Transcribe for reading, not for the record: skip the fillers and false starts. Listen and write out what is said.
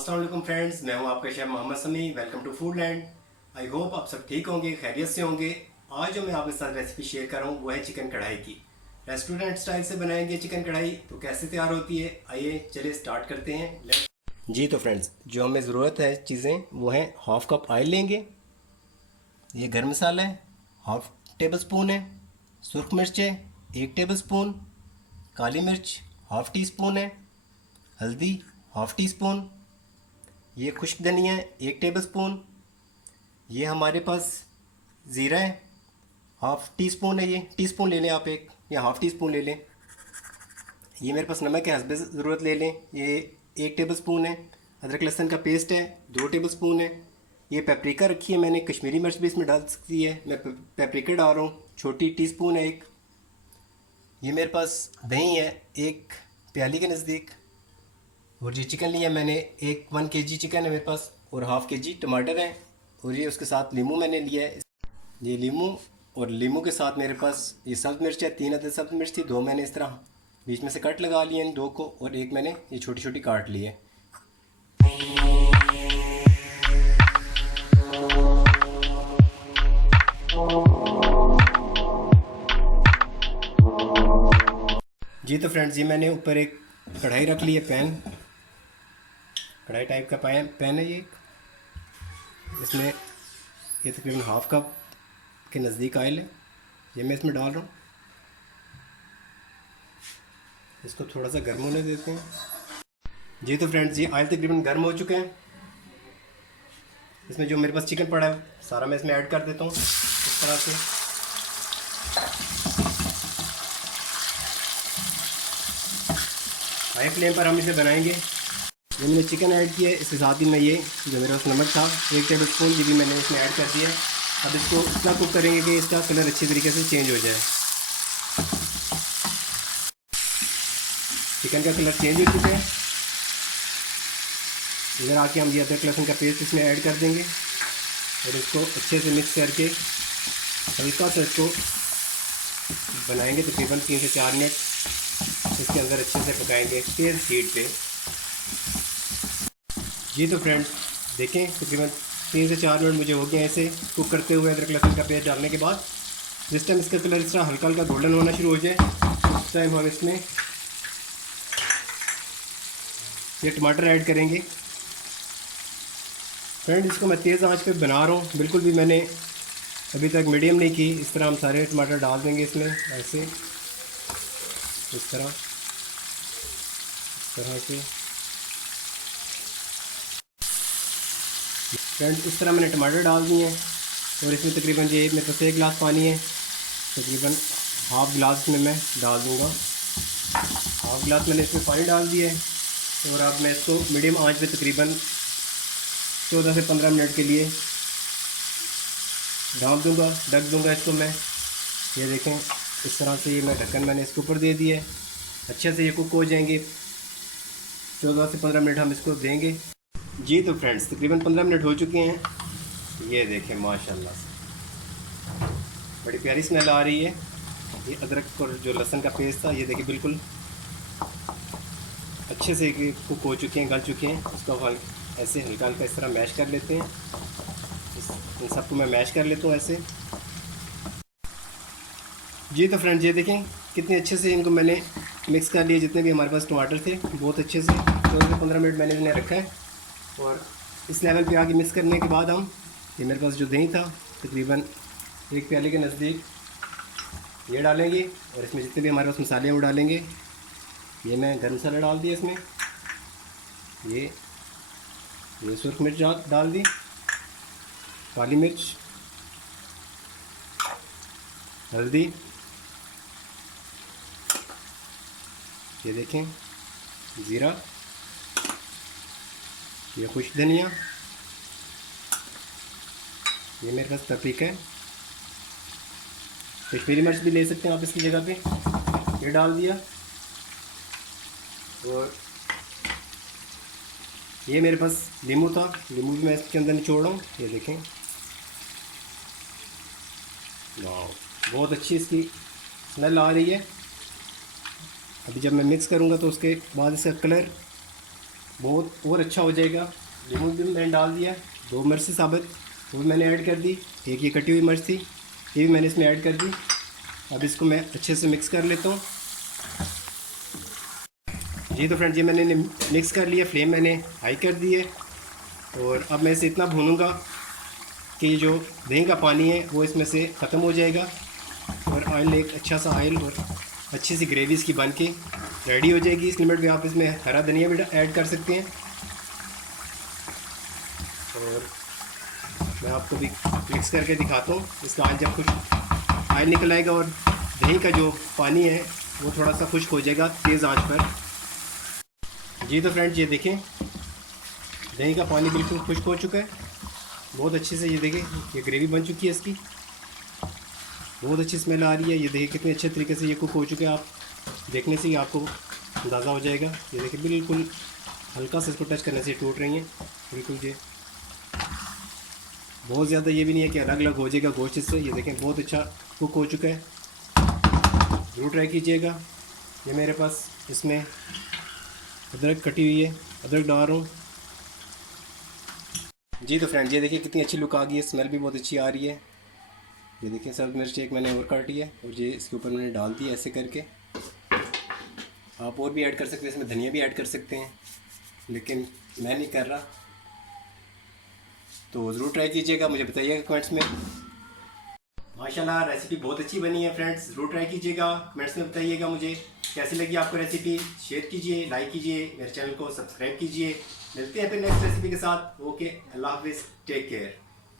अस्सलाम वालेकुम फ्रेंड्स, मैं हूं आपका chef Mohammed Sami. Welcome to food land. I hope आप सब ठीक होंगे, खैरियत से होंगे। आज जो मैं आपके साथ रेसिपी शेयर कर रहा हूं वो है चिकन कढ़ाई की। रेस्टोरेंट स्टाइल से बनाएंगे चिकन कढ़ाई, तो कैसे तैयार होती है आइए चलिए स्टार्ट करते हैं। जी तो फ्रेंड्स, जो हमें ज़रूरत है चीज़ें वो हैं, हाफ कप ऑयल लेंगे, ये गर्म मसाला है हाफ टेबल स्पून है, सुरख मिर्च है 1 टेबल स्पून, काली मिर्च हाफ टी स्पून है, हल्दी हाफ टी स्पून, ये खुश्क धनिया है 1 टेबल स्पून, ये हमारे पास ज़ीरा है हाफ टी स्पून है, ये टी स्पून ले लें आप एक, या हाफ टी स्पून ले लें। ये मेरे पास नमक है, हस्बे ज़रूरत ले लें, ये 1 टेबल स्पून है। अदरक लहसुन का पेस्ट है 2 टेबल स्पून है। ये पेपरिका रखी है मैंने, कश्मीरी मिर्च भी इसमें डाल सकती है, मैं पेपरिका डाल रहा हूँ, छोटी टी स्पून है एक। ये मेरे पास दही है 1 प्याली के नज़दीक। और ये चिकन लिया मैंने, 1 kg चिकन है मेरे पास, और हाफ kg टमाटर है, और ये उसके साथ लीमू मैंने लिया है, ये लीमू। और लीमू के साथ मेरे पास ये सब्ज़ मिर्च है, 3 अदद सब्ज़ मिर्च थी, 2 मैंने इस तरह बीच में से कट लगा लिए इन 2 को, और एक मैंने ये छोटी छोटी काट ली है। जी तो फ्रेंड्स, ये मैंने ऊपर एक कढ़ाई रख ली है, पैन, कढ़ाई टाइप का पैन है ये। इसमें ये तकरीबन हाफ कप के नज़दीक ऑयल है, ये मैं इसमें डाल रहा हूँ। इसको थोड़ा सा गर्म होने देते हैं। जी तो फ्रेंड्स, ये ऑयल तकरीबन गर्म हो चुके हैं। इसमें जो मेरे पास चिकन पड़ा है सारा मैं इसमें ऐड कर देता हूँ इस तरह से। हाई फ्लेम पर हम इसे बनाएंगे। ये मैंने चिकन ऐड किया है, इसके साथ ही मैं ये जो मेरे पास नमक था 1 टेबल स्पून, ये भी मैंने इसमें ऐड कर दिया है। अब इसको इतना कुक करेंगे कि इसका कलर अच्छी तरीके से चेंज हो जाए। चिकन का कलर चेंज हो चुका है। इधर आके हम ये अदरक लहसुन का पेस्ट इसमें ऐड कर देंगे, और इसको अच्छे से मिक्स करके हल्का सा इसको बनाएंगे, तकरीबन 3 से 4 मिनट इसके अंदर अच्छे से पकाएंगे तेज़ हीट पे। जी तो फ्रेंड्स देखें, तकरीबन 3 से 4 मिनट मुझे हो गया ऐसे कुक करते हुए अदरक लहसुन का पेस्ट डालने के बाद। जिस टाइम इसका कलर इस तरह हल्का हल्का गोल्डन होना शुरू हो जाए, उस टाइम हम इसमें ये टमाटर ऐड करेंगे। फ्रेंड, इसको मैं तेज़ आंच पे बना रहा हूँ, बिल्कुल भी मैंने अभी तक मीडियम नहीं की। इस तरह हम सारे टमाटर डाल देंगे इसमें, ऐसे इस तरह से। फ्रेंड, इस तरह मैंने टमाटर डाल दिए हैं, और इसमें तकरीबन ये मेरे पास 1 गिलास पानी है, तकरीबन हाफ गिलास में मैं डाल दूँगा। हाफ गिलास मैंने इसमें पानी डाल दिया है, और अब मैं इसको मीडियम आंच पे तकरीबन 14 से 15 मिनट के लिए ढक दूँगा इसको मैं। ये देखें इस तरह से, ये मैं ढक्कन मैंने इसके ऊपर दे दिया है, अच्छे से ये कुक हो जाएंगे। 14 से 15 मिनट हम इसको देंगे। जी तो फ्रेंड्स, तकरीबन 15 मिनट हो चुके हैं। ये देखें माशाल्लाह से बड़ी प्यारी स्मेल आ रही है। ये अदरक और जो लहसुन का पेस्ट था, ये देखिए बिल्कुल अच्छे से कुक हो चुके हैं, गल चुके हैं। इसको हम ऐसे हल्का हल्का इस तरह मैश कर लेते हैं। इन सबको मैं मैश कर लेता हूँ ऐसे। जी तो फ्रेंड्स, ये देखें कितने अच्छे से इनको मैंने मिक्स कर लिए, जितने भी हमारे पास टमाटर थे बहुत अच्छे से। 14 से 15 मिनट मैंने इन्हें रखा है, और इस लेवल पे आगे मिक्स करने के बाद हम ये मेरे पास जो दही था तकरीबन 1 प्याले के नज़दीक ये डालेंगे, और इसमें जितने भी हमारे पास मसाले हैं वो डालेंगे। ये मैं गर्म मसाला डाल दिया इसमें, ये सुरख मिर्च डाल दी, काली मिर्च, हल्दी, ये देखें ज़ीरा, ये खुश्क धनिया, ये मेरे पास पेपरिका है, कश्मीरी मिर्च भी ले सकते हैं आप इसकी जगह पे, ये डाल दिया। और ये मेरे पास नींबू था, नींबू भी मैं इसके अंदर निचोड़ रहा हूँ। ये देखें वाह, बहुत अच्छी इसकी स्मेल आ रही है। अभी जब मैं मिक्स करूँगा तो उसके बाद इसका कलर बहुत और अच्छा हो जाएगा। लेमन भी मैंने डाल दिया, 2 मिर्च साबुत वो भी मैंने ऐड कर दी, एक ये कटी हुई मिर्च थी ये भी मैंने इसमें ऐड कर दी। अब इसको मैं अच्छे से मिक्स कर लेता हूँ। जी तो फ्रेंड्स ये मैंने मिक्स कर लिया, फ्लेम मैंने हाई कर दी है और अब मैं इसे इतना भूनूंगा कि जो दही का पानी है वो इसमें से ख़त्म हो जाएगा और ऑयल, एक अच्छा सा ऑयल और अच्छी सी ग्रेवी इसकी बन के रेडी हो जाएगी। इस लिमिट में आप इसमें हरा धनिया भी ऐड कर सकते हैं। और मैं आपको भी मिक्स करके दिखाता हूँ। इसका ऑयल जब कुछ ऑयल निकल आएगा और दही का जो पानी है वो थोड़ा सा खुश्क हो जाएगा तेज़ आंच पर। जी तो फ्रेंड्स ये देखें दही का पानी बिल्कुल खुश्क हो चुका है बहुत अच्छे से। ये देखें ये ग्रेवी बन चुकी है, इसकी बहुत अच्छी स्मेल आ रही है। ये देखिए कितने अच्छे तरीके से ये कुक हो चुके हैं, आप देखने से ही आपको अंदाज़ा हो जाएगा। ये देखिए बिल्कुल हल्का से इसको टच करने से टूट रही हैं बिल्कुल। ये बहुत ज़्यादा ये भी नहीं है कि अलग अलग हो जाएगा गोश्त से। ये देखें बहुत अच्छा कुक हो चुका है, ज़रूर ट्राई कीजिएगा। ये मेरे पास इसमें अदरक कटी हुई है, अदरक डाल रहा हूँ। जी तो फ्रेंड्स ये देखिए कितनी अच्छी लुक आ गई है, स्मेल भी बहुत अच्छी आ रही है। ये देखिए सब्ज़ मिर्च एक मैंने और काटी है और ये इसके ऊपर मैंने डाल दी है ऐसे करके। आप और भी ऐड कर सकते हैं, इसमें धनिया भी ऐड कर सकते हैं लेकिन मैं नहीं कर रहा। तो ज़रूर ट्राई कीजिएगा, मुझे बताइएगा कमेंट्स में। माशाल्लाह रेसिपी बहुत अच्छी बनी है फ्रेंड्स, ज़रूर ट्राई कीजिएगा, कमेंट्स में बताइएगा मुझे कैसी लगी आपको रेसिपी। शेयर कीजिए, लाइक कीजिए, मेरे चैनल को सब्सक्राइब कीजिए। मिलते हैं फिर नेक्स्ट रेसिपी के साथ। ओके, अल्लाह हाफिज़, टेक केयर।